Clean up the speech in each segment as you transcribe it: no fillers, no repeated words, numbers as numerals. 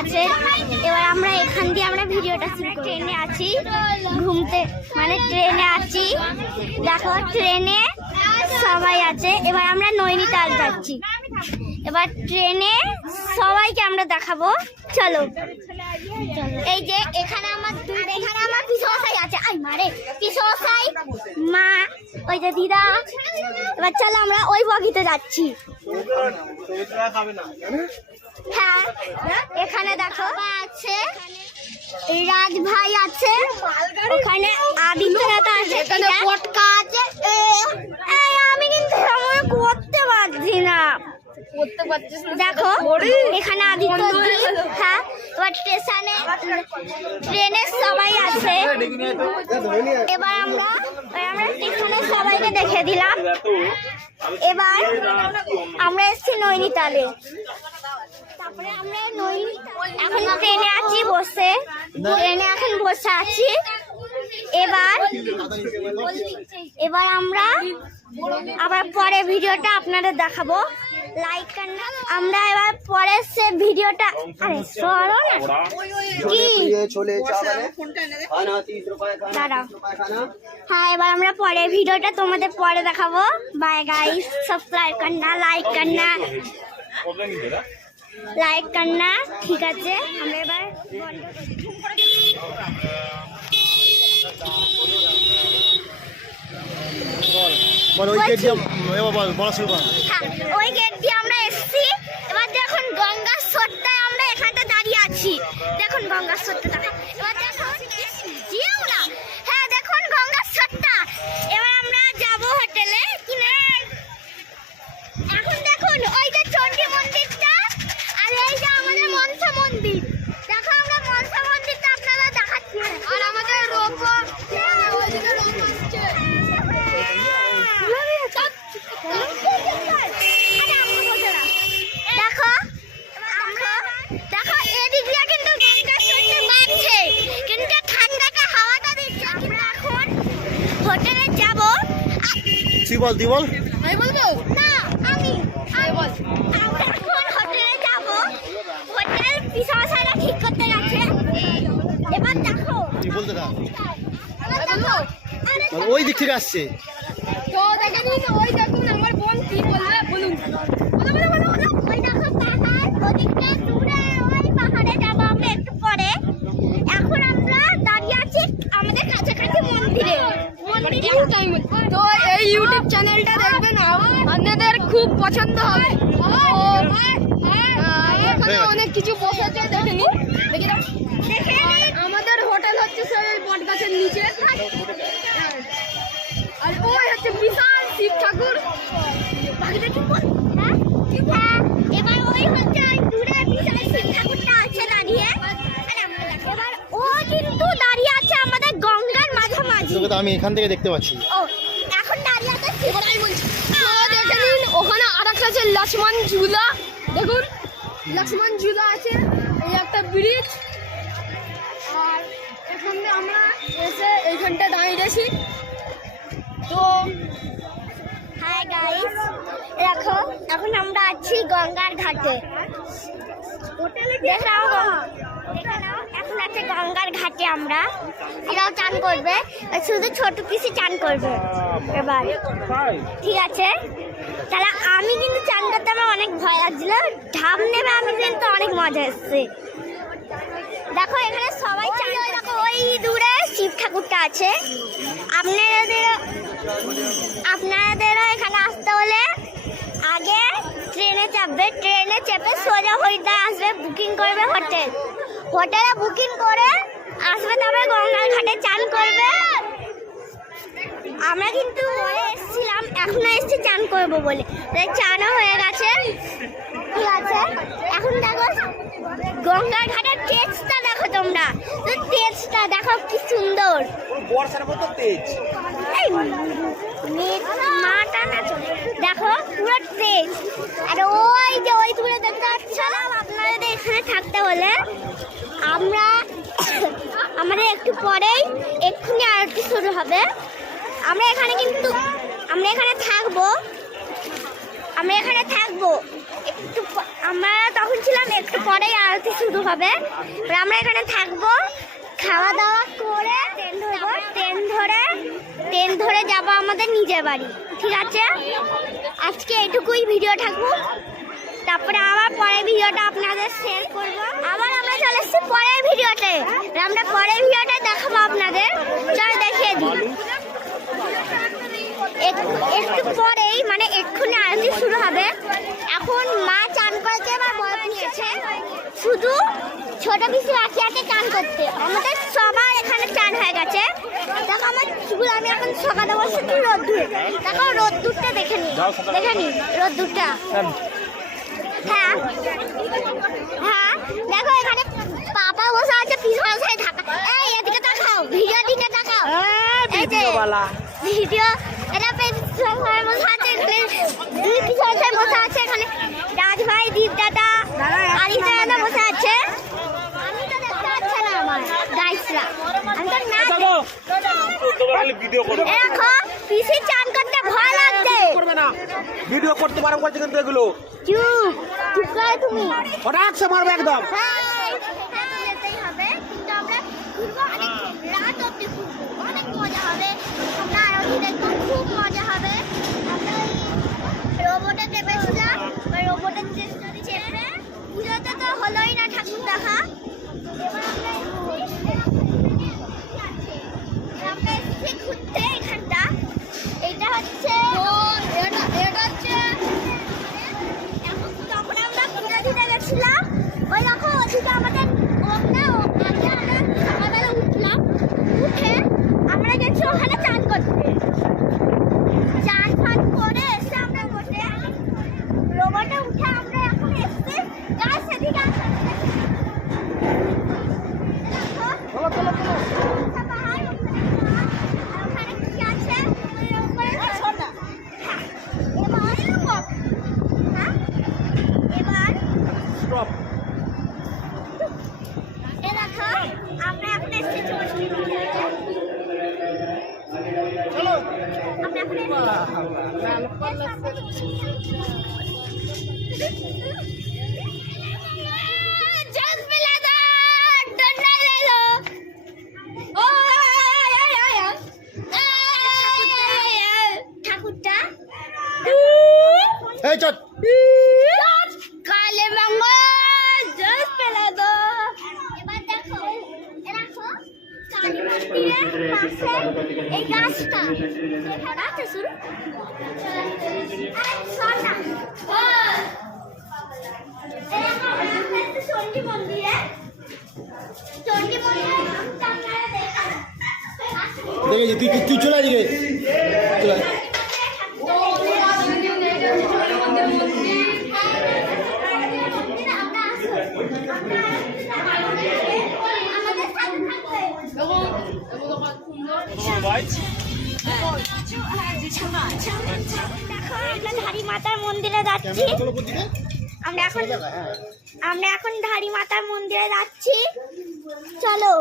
আছে। এবার আমরা এখান দিয়ে আমরা ভিডিওটা শুরু করি। ট্রেনে আছি, ট্রেনে আছি, দেখো ট্রেনে সবাই আছে। এবার আমরা নৈনিতাল যাচ্ছি। এবার ট্রেনে সবাইকে আমরা দেখাবো, চলো। এই যে এখানে আমার পিসমশাই আছে, পিসমশাই, মা, ওই যে দিদা। এবার চলো আমরা ওই বগিতে যাচ্ছি। হ্যাঁ, এখানে দেখো আছে, রাজ ভাই আছে, ওখানে আদিত্যনাথ আছে, পটকা আছে। আমি কিন্তু সময় করতে পারছি না, দেখো এখানে আদিত্য। হ্যাঁ, এবার ট্রেনে সবাই আছে। এবার আমরা স্টেশনে সবাইকে দেখে দিলাম। এবার আমরা এসেছি নৈনিতালে। তারপরে আমরা এখন ট্রেনে আছি, এখন বসে আছি। এবার আমরা আবার পরে ভিডিওটা আপনাদের দেখাবো। লাইক করনা। আমরা এবার পরে সে ভিডিওটা, আরে সরো না কি দাঁড়াও। হ্যাঁ, এবার আমরা পরে ভিডিওটা তোমাদের পরে দেখাবো। বাই গাইস, সাবস্ক্রাইব করনা, লাইক করনা, ঠিক আছে। আমরা এবার ওই গেট দিয়ে আমরা এসছি। এবার দেখুন গঙ্গার স্রোতটায় আমরা এখানটা দাঁড়িয়ে আছি। দেখুন গঙ্গার স্রোতটা, এবার দেখুন যেও না। হ্যাঁ, দেখুন গঙ্গার স্রোতটা। এবার আমরা যাবো হোটেলে কিনা। এখন দেখুন ওই যে চণ্ডী মন্দিরটা, আর এই যে আমাদের মনসা মন্দির। দেখো আমরা মনসা মন্দিরটা আপনারা দেখাচ্ছি। আর আমাদের রোপো বল দি বল, আমি বলবো না, আমি বল। আমরা এখন হোটেলে যাব। হোটেল পিসমশাইরা ঠিক করতে গেছে। এবার দেখো কি বলতে দাও, আরে ওই দিক থেকে আসছে তো দেখে নিন। ওই দেখুন আমার বোন কি বলবে, বলুন। ওই দেখো পাহাড়, ওদিকটা দূরে ওই পাহাড়ে যাবো আমরা একটু পরে। এখন আমরা দাঁড়িয়ে আছি আমাদের কাছাকাছি মন্দিরে। তো এই ইউটিউব চ্যানেলটা দেখবেন, আপনাদের খুব পছন্দ হবে। এখানে অনেক কিছু বসেছে, দেখে নিন। আমাদের হোটেল হচ্ছে সেই বট গাছের নিচে। আর ওই হচ্ছে বিশাল শিব ঠাকুর। এবার ওই হচ্ছে দূরে বিশাল শিব ঠাকুরটা আছে দাঁড়িয়ে। এবার ও কিন্তু দাঁড়িয়ে আছে আমাদের গঙ্গার মাঝামাঝি। আমি এখান থেকে দেখতে পাচ্ছি। এখন দাঁড়িয়ে আছে শিবরাই বলছি। দেখে নিন ওখানে আরেকটা আছে লক্ষ্মণ ঝুলা। দেখুন লক্ষ্মণ ঝুলা আছে, এই একটা ব্রিজ। আর এখানে আমরা এসে এইখানটা দাঁড়িয়েছি। তো হাই গাইস, দেখো এখন আমরা আছি গঙ্গার ঘাটে। এখন আছে গঙ্গার ঘাটে, আমরা এরাও চান করবে, শুধু ছোট পিসি চান করবে এবার, ঠিক আছে। তাহলে আমি কিন্তু চান করতে আমার অনেক ভয় লাগছিল, ঢাম নেবে, আমি কিন্তু অনেক মজা এসছে। দেখো এখানে সবাই চান, দেখো ওই দূরে শিব ঠাকুরটা আছে। আপনাদেরও এখানে আসতে হলে আগে ট্রেনে চাপবে, ট্রেনে চেপে সোজা হরিদ্বার আসবে, বুকিং করবে হোটেলে বুকিং করে আসবে, তারপরে গঙ্গার ঘাটে চান করবে। আমরা কিন্তু এসেছিলাম, এখনো এসেছি চান করবো বলে, চানও হয়ে গেছে, ঠিক আছে। এখন দেখো গঙ্গার ঘাটের তেজটা দেখো, তোমরা তেজটা দেখো কি সুন্দর, বর্ষার মতো তেজ। মাটা না দেখো পুরো তেজ। আর ওই যে ওই দূরে দেখতে পাচ্ছ, আপনাদের এখানে থাকতে হলে আমাদের একটু পরেই এক্ষুনি আরতি শুরু হবে। আমরা এখানে থাকবো। আমরা তখন ছিলাম, একটু পরেই আরতি শুরু হবে। আমরা এখানে থাকবো, খাওয়া দাওয়া করে ট্রেন ধরে যাব আমাদের নিজের বাড়ি। ঠিক আছে, আজকে এইটুকুই ভিডিও থাকবো, তারপরে আবার পরের ভিডিওটা আপনাদের শেয়ার করব। আবার আমরা চলে এসেছি পরের ভিডিওতে, আমরা পরের ভিডিওটা দেখাবো আপনাদের। চল দেখিয়ে দিই। একটু পরেই মানে এক্ষুনি আরতি শুরু হবে। এখন মা চান করতে বা বরফ নিয়েছে, শুধু ছোট পিসি বাকি আছে চান করতে। আমাদের সবার এখানে চান হয়ে গেছে। দেখো আমার চুল, আমি এখন সকালে বসে তুই রোদ্দুর, দেখো রোদ্দুরটা দেখে নি রোদ্দুরটা। হ্যাঁ হ্যাঁ, দেখো এখানে পাপা বসে আছে, পিছনে থাকা। এই এদিকে তাকাও, ভিডিও দিকে তাকাও। এই যে ভিডিও, এটা পিছনে বসে আছে, দুই পিছনে বসে আছে। এখানে রাজ ভাই, দীপ দাদা, আরিফ দাদা বসে আছে। আমি তো দেখতে পাচ্ছি না আমার গাইসরা, আমি তো না দেখো। পিসি চান করতে ভয় লাগছে, ভিডিও করতে পারবো কিন্তু এগুলো চুপ চুপ করে তুমি হঠাৎ মারবো একদম। যেতেই হবে, কিন্তু আমরা ঘুরবো অনেক রাত অব্দি ঘুরবো, অনেক মজা হবে। আমরা আরতি দেখবো, খুব মজা হবে। আমরা রোবটে চেপেছিলাম, রোবটের চেপে পুজোতে তো হলোই না ঠাকুর দেখা। এবার আমরা এসেছি ঘুরতে এখানটা। এটা হচ্ছে তখন আমরা পুজো দিতে গেছিলাম। ওই দেখো ওদিকে আমাদের আগে আমরা সকালবেলা উঠলাম, উঠে আমরা গেছি ওখানে চান করতে। চান ফান করে এসে আমরা বসে রোবটে উঠে আমরা এখন এসছি গাছ সেদিকে। ওখানে কি আছে এবার এ দেখো আমরা এখন এসেছি চৌষট্টি। আমরা এখন ঠাকুরটা এই চট কালে মঙ্গল জয় পেলা দো। এবার দেখো কালী মন্দিরের পাশে এই গাছটা এখানে আছে শুরু। চণ্ডী মন্দিরে দেখেছি, তুই চলে আসবে চলে আয়। ধারী মাতার মন্দিরে যাচ্ছি আমরা এখন ধারী মাতার মন্দিরে যাচ্ছি। চলো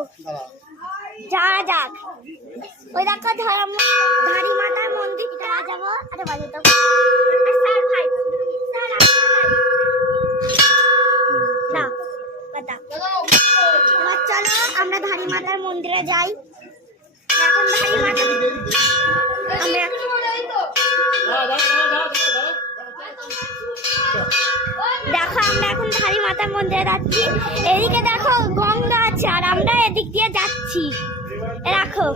যাওয়া যাক। ওই দেখো ধারী মাতার মন্দিরটা যাবো। আরে বাজে তো স্যার ভাই, স্যার না কথা। এবার চলো আমরা ধারী মাতার মন্দিরে যাই। এখন ধারী মাতা আমরা দেখো আমরা এখন ধারী মাতার মন্দিরে যাচ্ছি। এদিকে দেখো গঙ্গা আছে আর আমরা এদিক দিয়ে যাচ্ছি। দেখো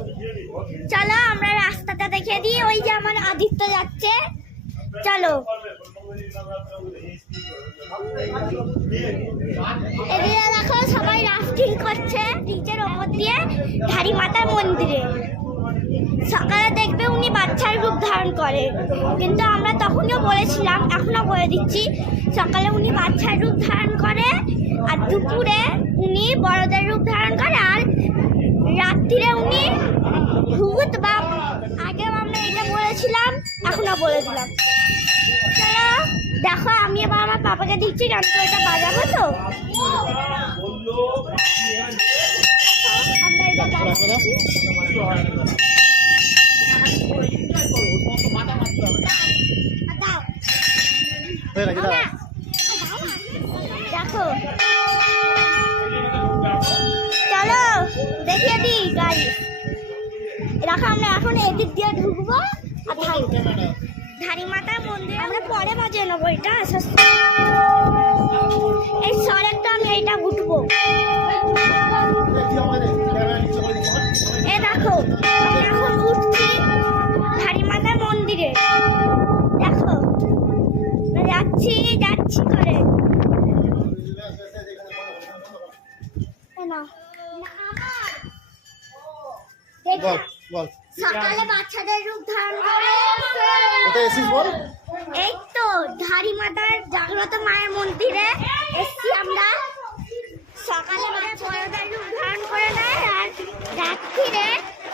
চলো আমরা রাস্তাটা দেখে দিই। ওই যে আমার আদিত্য যাচ্ছে, চলো। এদিকে দেখো সবাই রাফটিং করছে ব্রিজের ওপর দিয়ে ধারী মাতার মন্দিরে। সকালে দেখবে উনি বাচ্চার রূপ ধারণ করে, কিন্তু আমরা তখনও বলেছিলাম, এখনো বলে দিচ্ছি, সকালে উনি বাচ্চার রূপ ধারণ করে, আর দুপুরে উনি বড়দের রূপ ধারণ করে, আর রাত্রিরে উনি ভূত বা আগেও আমরা এটা বলেছিলাম, এখনো বলে দিলাম। চলো দেখো আমি এবার আমার পাপাকে দিচ্ছি, গান তো এটা বাজাবো তো। আমরা এটা বাজাচ্ছি। দেখো, চলো দেখিয়ে দিই গাইস। দেখো আমরা এখন এদিক দিয়ে ঢুকবো আর ধারি মাতার মন্দির আমরা পরে বাজিয়ে নেবো। এটা এই সরেকটা আমি এইটা উঠবো। এ দেখো আমি এখন উঠছি ধারি মাতার মন্দিরে। দেখো যাচ্ছি যাচ্ছি করে বল বল সকালে বাচ্চাদের রূপ ধারণ করে কোথায় এসিস বল? এই তো ধারি মাতার জাগ্রত মায়ের মন্দিরে এসছি আমরা। সকালে বড়দের রূপ ধারণ করে নেয় আর রাত্রিরে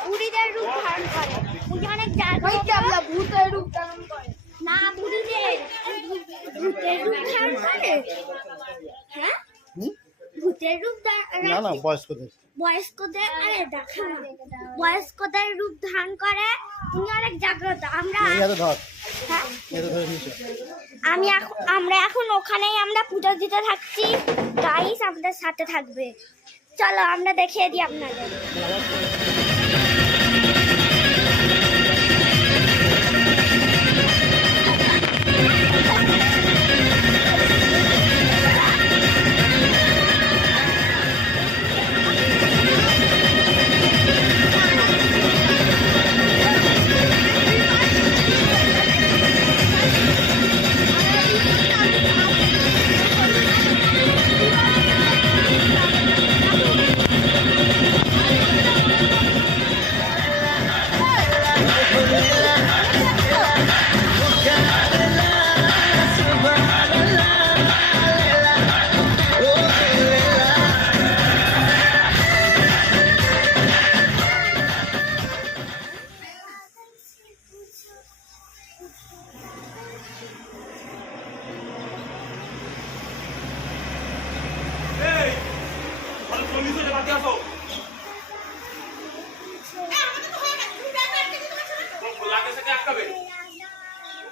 বুড়িদের রূপ ধারণ করে। বুড়ি অনেক জাগ্রত, ভূতের রূপ ধারণ করে না, বুড়িদের ভূতের রূপ ধারণ করে। হ্যাঁ ভূতের রূপ না না বয়স্কদের বয়স্কদের, আরে দেখো না, বয়স্কদের রূপ ধারণ করে। উনি অনেক জাগ্রত। আমরা ধর হ্যাঁ ধরে নিচে আমরা এখন ওখানেই আমরা পুজো দিতে থাকছি। গাইস আমাদের সাথে থাকবে, চলো আমরা দেখিয়ে দিই আপনাদের।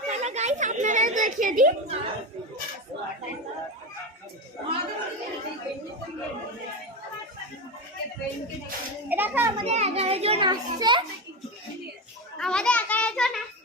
চলো গাইস আপনারা দেখিয়ে দিই। দেখো আমাদের 11 জন আসছে, আমাদের 11 জন আসছে।